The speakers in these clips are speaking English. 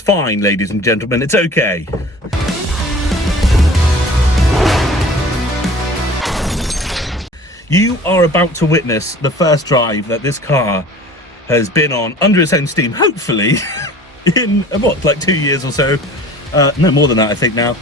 It's fine, ladies and gentlemen, it's okay. You are about to witness the first drive that this car has been on under its own steam, hopefully, in, what, like 2 years or so? No, more than that, I think now.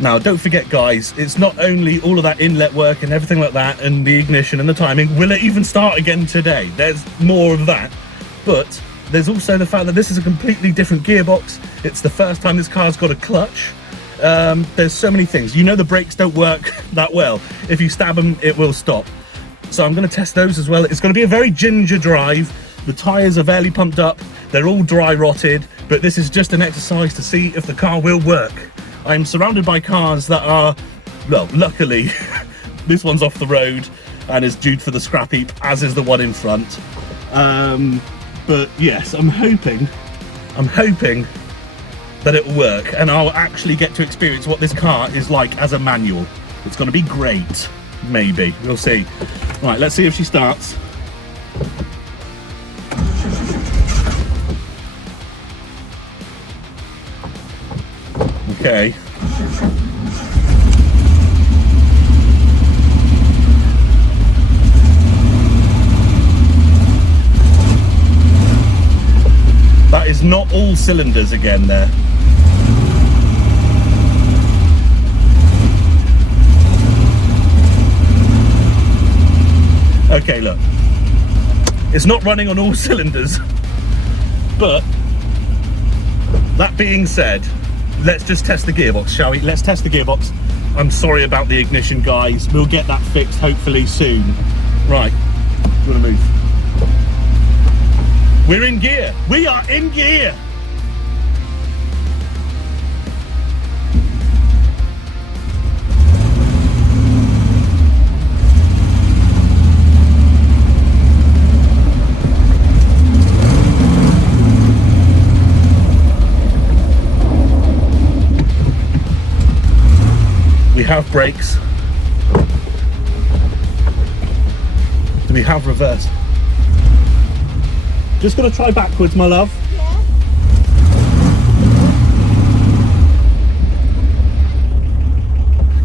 Now, don't forget, guys, it's not only all of that inlet work and everything like that, and the ignition and the timing. Will it even start again today? There's more of that. But there's also the fact that this is a completely different gearbox. It's the first time this car's got a clutch. There's so many things. You know the brakes don't work that well. If you stab them, it will stop. So I'm going to test those as well. It's going to be a very ginger drive. The tyres are barely pumped up. They're all dry rotted. But this is just an exercise to see if the car will work. I'm surrounded by cars that are, well, luckily, this one's off the road and is due for the scrap heap, as is the one in front. But yes, I'm hoping that it will work and I'll actually get to experience what this car is like as a manual. It's going to be great. Maybe. We'll see. Right, let's see if she starts. Okay. That is not all cylinders again there. Okay, look. It's not running on all cylinders. But that being said, let's just test the gearbox, shall we? Let's test the gearbox. I'm sorry about the ignition, guys. We'll get that fixed hopefully soon. Right, you want to move? We're in gear. We are in gear. We have brakes. Do we have reverse? Just gonna try backwards, my love. Yeah.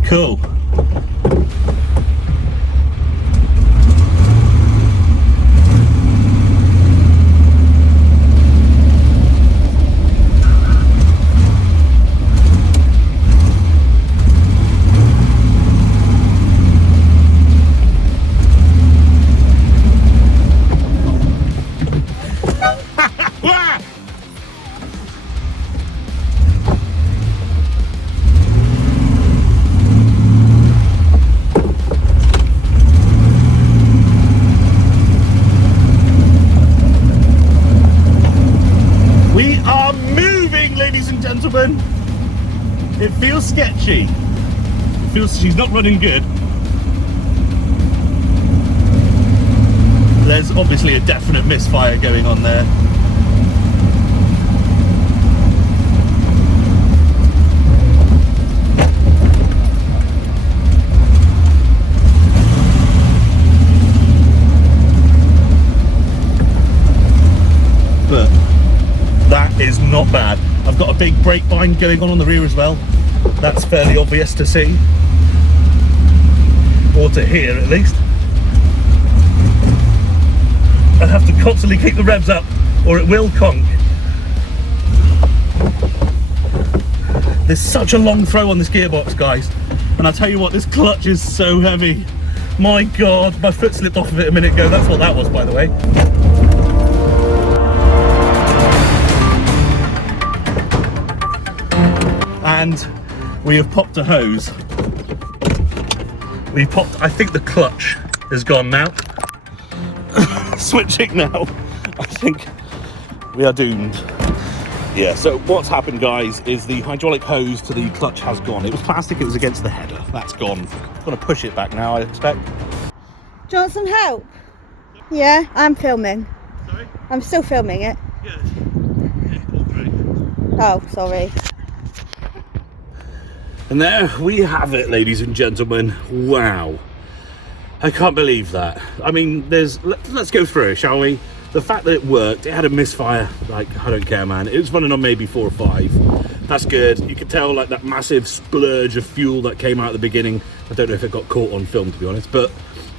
Cool. It feels sketchy. It feels she's not running good. There's obviously a definite misfire going on there. But that is not bad. I've got a big brake bind going on the rear as well. That's fairly obvious to see, or to hear at least. I'll have to constantly keep the revs up or it will conk. There's such a long throw on this gearbox, guys, and I tell you what, this clutch is so heavy. My God, my foot slipped off of it a minute ago. That's what that was, by the way. And we have popped a hose. We popped, I think the clutch is gone now. Switching now. I think we are doomed. Yeah, so what's happened, guys, is the hydraulic hose to the clutch has gone. It was plastic, it was against the header. That's gone. I'm gonna push it back now, I expect. Do you want some help? Yeah, I'm filming. Sorry? I'm still filming it. Good. Import brake. Oh, sorry. And there we have it, ladies and gentlemen. Wow. I can't believe that. I mean, let's go through it, shall we? the fact that it worked, it had a misfire, like, I don't care, man. It was running on maybe 4 or 5. That's good. You could tell, like, that massive splurge of fuel that came out at the beginning. I don't know if it got caught on film, to be honest, but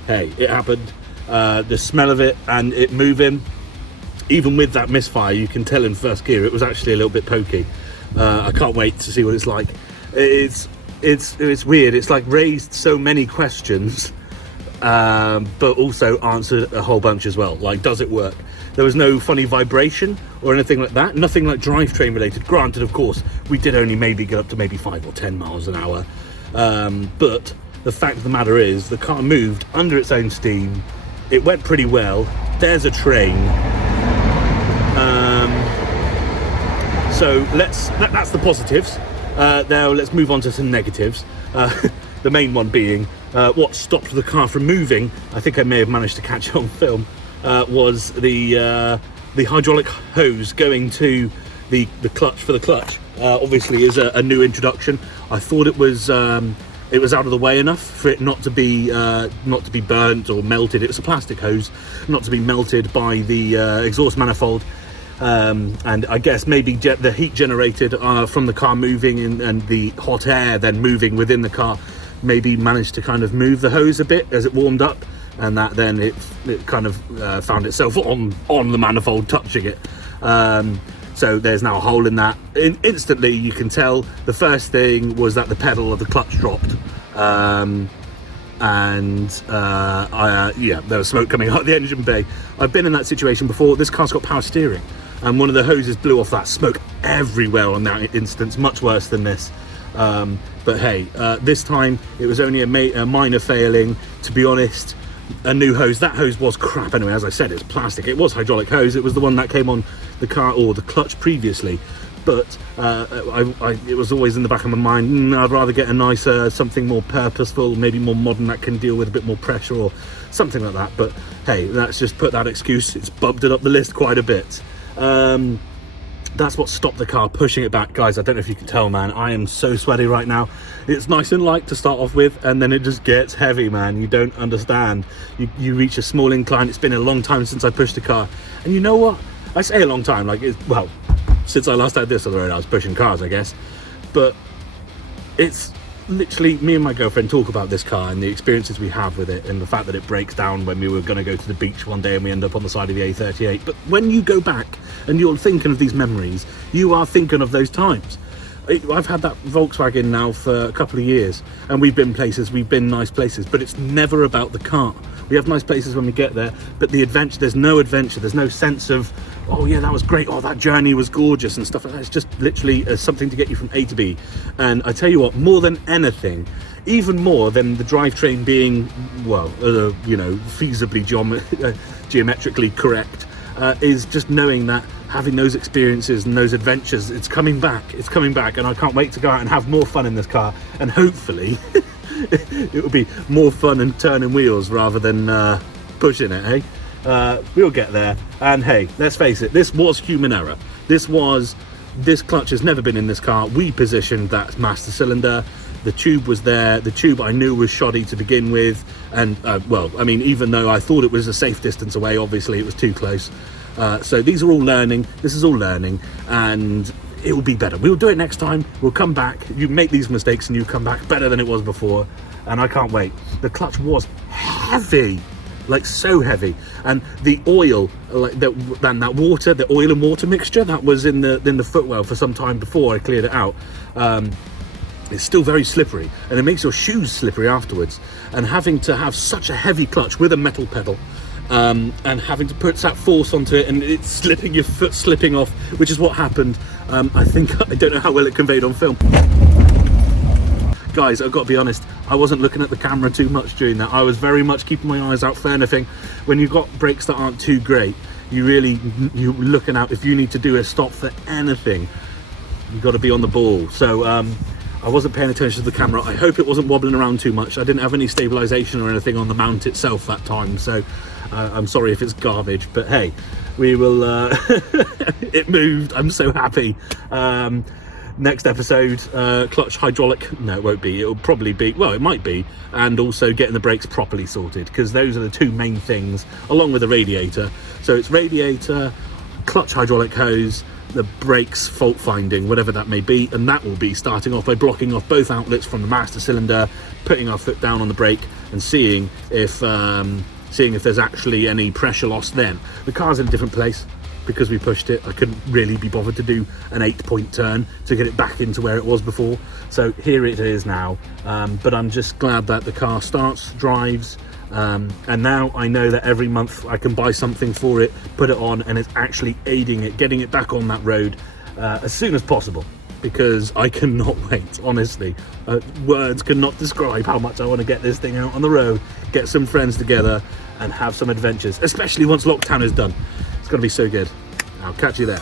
hey, it happened. The smell of it and it moving, even with that misfire, you can tell in first gear it was actually a little bit pokey. I can't wait to see what it's like. It's weird. It's like raised so many questions, but also answered a whole bunch as well. Like, does it work? There was no funny vibration or anything like that. Nothing like drivetrain related. Granted, of course, we did only maybe get up to maybe 5 or 10 miles an hour. But the fact of the matter is, the car moved under its own steam. It went pretty well. There's a train. So that's the positives. Now let's move on to some negatives. The main one being what stopped the car from moving. I think I may have managed to catch it on film. Was the hydraulic hose going to the clutch for the clutch. Obviously, is a new introduction. I thought it was out of the way enough for it not to be burnt or melted. It was a plastic hose, not to be melted by the exhaust manifold. And I guess maybe the heat generated from the car moving and the hot air then moving within the car maybe managed to kind of move the hose a bit as it warmed up, and that then it kind of found itself on the manifold, touching it. So there's now a hole in that. Instantly you can tell the first thing was that the pedal of the clutch dropped. Yeah, there was smoke coming out of the engine bay. I've been in that situation before. This car's got power steering, and one of the hoses blew off. That smoke everywhere on that instance, much worse than this. But hey, this time it was only a minor failing. To be honest, a new hose. That hose was crap anyway. As I said, it's plastic. It was hydraulic hose. It was the one that came on the car or the clutch previously. But it was always in the back of my mind, I'd rather get a nicer, something more purposeful, maybe more modern, that can deal with a bit more pressure or something like that. But hey, let's just put that excuse. It's bumped it up the list quite a bit. That's what stopped the car pushing it back. Guys, I don't know if you can tell, man, I am so sweaty right now. It's nice and light to start off with, and then it just gets heavy, man. You don't understand. You reach a small incline. It's been a long time since I pushed a car, and you know what, I say a long time, like, well, since I last had this on the road, I was pushing cars, I guess. But it's literally, me and my girlfriend talk about this car and the experiences we have with it, and the fact that it breaks down when we were going to go to the beach one day and we end up on the side of the A38. But when you go back and you're thinking of these memories, you are thinking of those times. I've had that Volkswagen now for a couple of years, and we've been places, we've been nice places, but it's never about the car. We have nice places when we get there, but the adventure, there's no adventure, there's no sense of, oh yeah, that was great, oh that journey was gorgeous and stuff like that. It's just literally something to get you from A to B. And I tell you what, more than anything, even more than the drivetrain being, well, feasibly geometrically correct, is just knowing that having those experiences and those adventures, it's coming back, and I can't wait to go out and have more fun in this car, and hopefully it will be more fun and turning wheels rather than pushing it, hey? We'll get there. And hey, let's face it, this was human error. This clutch has never been in this car. We positioned that master cylinder, the tube was there, the tube I knew was shoddy to begin with, and well, I mean, even though I thought it was a safe distance away, obviously it was too close. So these are all learning, this is all learning, and it will be better. We'll do it next time. We'll come back. You make these mistakes and you come back better than it was before, and I can't wait. The clutch was heavy, like so heavy, and the oil, like that water, the oil and water mixture that was in the footwell for some time before I cleared it out, it's still very slippery, and it makes your shoes slippery afterwards. And having to have such a heavy clutch with a metal pedal, and having to put that force onto it, and it's slipping, your foot slipping off, which is what happened. I don't know how well it conveyed on film. Guys, I've got to be honest, I wasn't looking at the camera too much during that. I was very much keeping my eyes out for anything. When you've got brakes that aren't too great, you're looking out. If you need to do a stop for anything, you've got to be on the ball. So I wasn't paying attention to the camera. I hope it wasn't wobbling around too much. I didn't have any stabilization or anything on the mount itself that time, so I'm sorry if it's garbage, but hey, we will it moved. I'm so happy. Next episode, clutch hydraulic, no it won't be, it'll probably be, well it might be, and also getting the brakes properly sorted, because those are the two main things, along with the radiator. So it's radiator, clutch hydraulic hose, the brakes fault finding, whatever that may be, and that will be starting off by blocking off both outlets from the master cylinder, putting our foot down on the brake and seeing if there's actually any pressure loss then. The car's in a different place because we pushed it. I couldn't really be bothered to do an 8-point turn to get it back into where it was before. So here it is now, but I'm just glad that the car starts, drives, and now I know that every month I can buy something for it, put it on, and it's actually aiding it, getting it back on that road as soon as possible, because I cannot wait, honestly. Words cannot describe how much I want to get this thing out on the road, get some friends together and have some adventures, especially once lockdown is done. It's going to be so good. I'll catch you there.